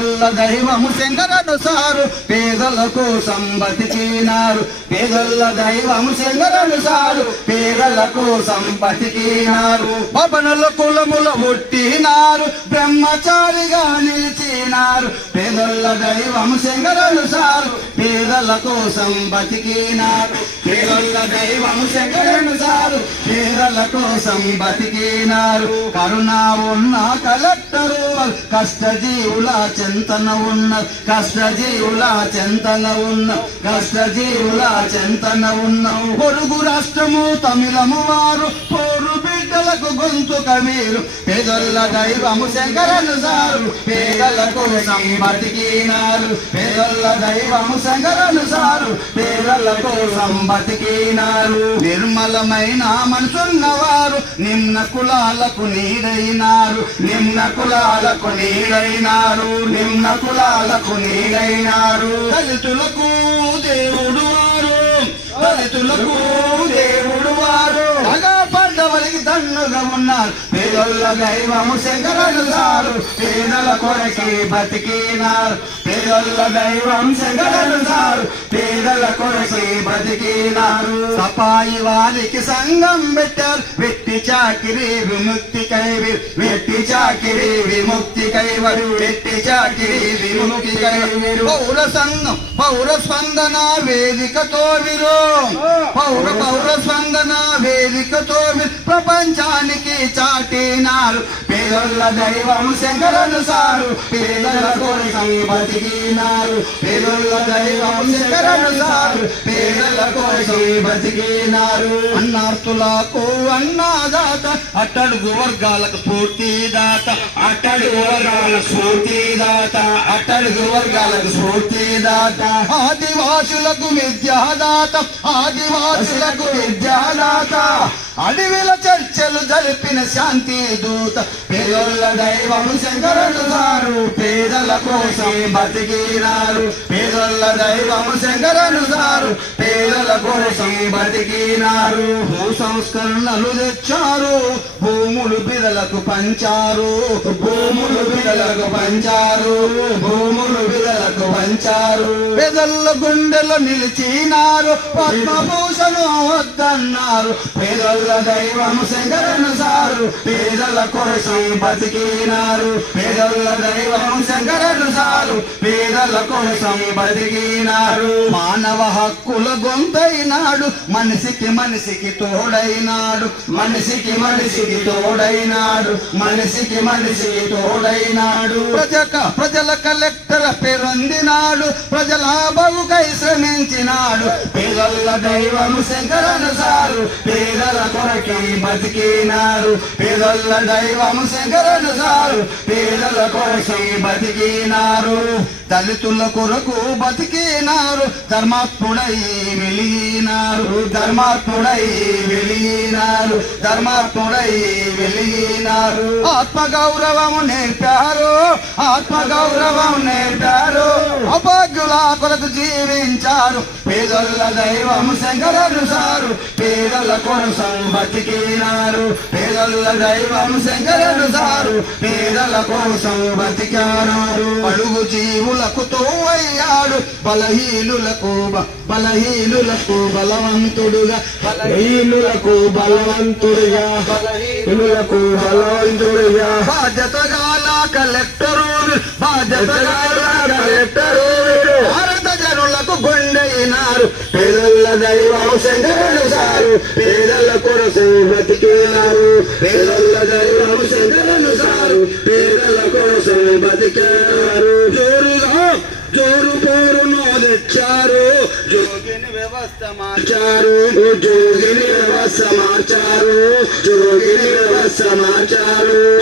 పేదల దైవము శంకరను సారు. పేదలకు సంబతికినారు పేదల దైవము శంకరను సారు. పేదలకు సంపతికినారు పవనుల కులముల ఒట్టినారు బ్రహ్మచారిగా నిలిచినారు. పేదల దైవము శంకరను సారు. పేదలకు సంబతికినారు పేదల దైవము శంకరను సారు. పేదల కోసం బతికినారు. కరుణ ఉన్న కలెక్టరు కష్టజీవుల చెంతన ఉన్న కష్టజీవుల చెంతన ఉన్న కష్టజీవుల చెంతన ఉన్న. పొరుగు రాష్ట్రము తమిళము వారు పోరు బిడ్డలకు గొంతుక మీరు పేదొల్ల దైవము శంకరను సారు పేదలకు సంబతికినారు పేదల దైవము శంకరను సారు పేదలకు సంబతికినారు నిర్మలమైన మనసున్నవారు నిమ్న కులాలకు నీడైనారు. నిమ్న కులాలకు నీడైనారు. నిమ్న కులాలకు నీడైనారు. దళితులకు దేవుడు వారు. దళితులకు దేవుడు వారు. అగా పడ్డవరికి దండుగా ఉన్నారు. పేదల దైవము శంకరను సారు. పేదల కొరకి బతికినారు. పేదల దైవం శంకరను సారు. పేదల కొరకి బతికినారు. సపాయి వారికి సంఘం పెట్టారు. వెట్టి చాకిరి విముక్తి కైవి వెట్టి చాకిరి విముక్తి కైవరు. వెట్టి చాకిరి విముక్తి కైవిరు. పౌర సంఘం పౌర స్పందన వేదికతో విరో. పౌర పౌర స్పందన వేదికతో ప్రపంచానికి আর పేదల దైవం శంకరను సారు పేదల కోసం బతికినారు పేదల దైవం శంకరను సారు పేదల కోసం బతికినారు అన్నార్తులకు అన్నదాత అట్టడుగు వర్గాలకు స్ఫూర్తిదాత. అట్టడుగు వర్గాలకు స్ఫూర్తిదాత అట్టడుగు వర్గాలకు స్ఫూర్తిదాత. ఆదివాసులకు విద్యాదాత ఆదివాసులకు విద్యాదాత. అడవిల చర్చలు జరిపిన శాంతి దూత పేదోళ్ళ దైవం శంకరుడు సారు. పేదల కోసం బతికినారు. పేదోళ్ళ దైవం శంకరుడు సారు. పేదల కోసం బతికినారు. భూ సంస్కరణలు తెచ్చారు. భూములు బిదలకు పంచారు. భూములు బిదలకు పంచారు. భూములు పంచారు. పేదల గుండెలో నిలిచినారు. పద్మభూషణం వద్దన్నారు. పేదల దైవం శంకరను సారు. పేదల కోసం బతికినారు. పేదల దైవం శంకరను సారు. పేదల కోసం బతికినారు. మానవ హక్కుల గొంతైనాడు. మనిషికి మనిషికి తోడైనాడు. మనిషికి మనిషికి తోడైనాడు. మనిషికి మనిషికి తోడైనాడు. ప్రజక ప్రజల కలెక్టర్ పేరొందినాడు ప్రజల బహుకై శ్రమించినాడు. పేదల దైవం శంకరనుసారు పేదల కొరకి బతికినారు. పేదల దైవం శంకరనుసారు పేదల కొరకి బతికినారు. దళితుల కొరకు బతికినారు ధర్మాత్ముడై వెలిగినారు. ధర్మాత్ముడై వెలిగినారు ధర్మాత్ముడై వెలిగినారు. ఆత్మ గౌరవము నేర్పారు ఆత్మ గౌరవం నేర్పారు. అభాగ్యుల కొరకు జీవించారు. పేదల దైవం శంకరను సారు. పేదల కోసం బతికినారు పేదల దైవం శంకరను సారు. పేదల కోసం బతికారు అడుగు జీవులకు తోవయ్యాడు. బలహీనులకు బలహీనులకు బలవంతుడుగా. బలహీనులకు బలవంతుడిగా. బలహీనులకు బలవంతుడిగా. బాధ్యత గాల కలెక్టరు బాధ్యత కలెక్టరు భారత జనులకు గుండెయినారు పేదల దైవం శంకరుడు సారు. పేదల కొరసు బతికినారు. పేదల దైవం శంకరుడు సారు. పేదల కొరసు బతికినారు. జోరుగా జోరు పోరును తెచ్చారు. జోగిని వ్యవస్థ మార్చారు. జోగిని వ్యవస్థ మార్చారు. జోగిని వ్యవస్థ మార్చారు.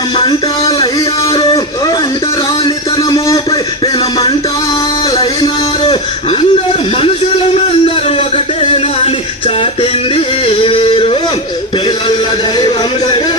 పెనుమంటాలయ్యారు. అంటరానితనముపై పెనుమంటాలైనారు. అందరు మనుషులమందరూ ఒకటే నాని చాటింది వీరు. పిల్లల దైవం జగ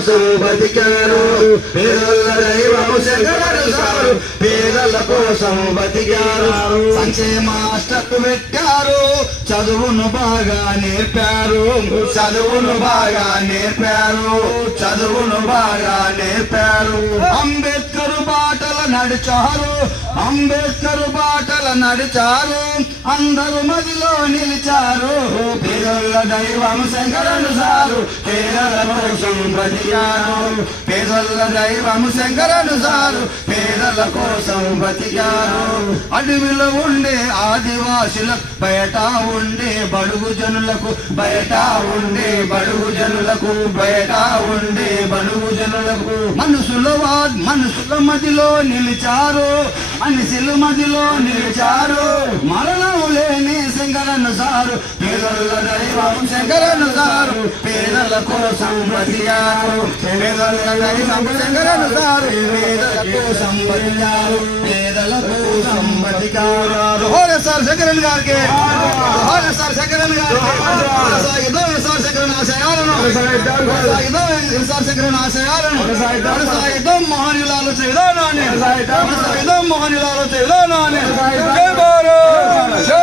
కోసం బతికారు పేదల దైవము శంకరుడు సారు. పేదల కోసం బతికారు సంక్షేమ అష్టకు పెట్టారు. చదువును బాగా నేర్పారు. చదువును బాగా నేర్పారు. చదువును బాగా నేర్పారు. అంబేద్కర్ బాట నడిచారు. అంబేద్కర్ బాటల నడిచారు. అందరు మదిలో నిలిచారు. పేదల దైవం శంకరను సారు. పేదల కోసం బ్రతికారు. పేదల దైవం శంకరను సారు. పేదల కోసం బతికారు అడవిలో ఉండే ఆదివాసులకు బయట ఉండే బడుగు జనులకు బయట ఉండే బడుగు జనులకు బయట ఉండే బడుగు జనులకు. మనుషుల వా- మనుషుల మదిలో నిలిచారు. మనుషుల మదిలో నిలిచారు. మరణం లేని శంకరను సారు. పేదల దైవం శంకరను సారు. పేదల కోసం బతికారు పేదల దైవం శంకరను సారు. పేదల కోసం బతికారు పేదల కోసం బతికారు హోరే సార్ శంకరన్ గారికి సార్ శంకరన్ సార్. శంకరన్ ఆశయాలను కొనసాగిద్దాం సార్. శంకరన్ ఆశయాలను కొనసాగిద్దాం మహనీయుల ఆలోచన విధానాన్ని కొనసాగిద్దాం మహనీయుల ఆలోచన విధానాన్ని జై భారత్! జై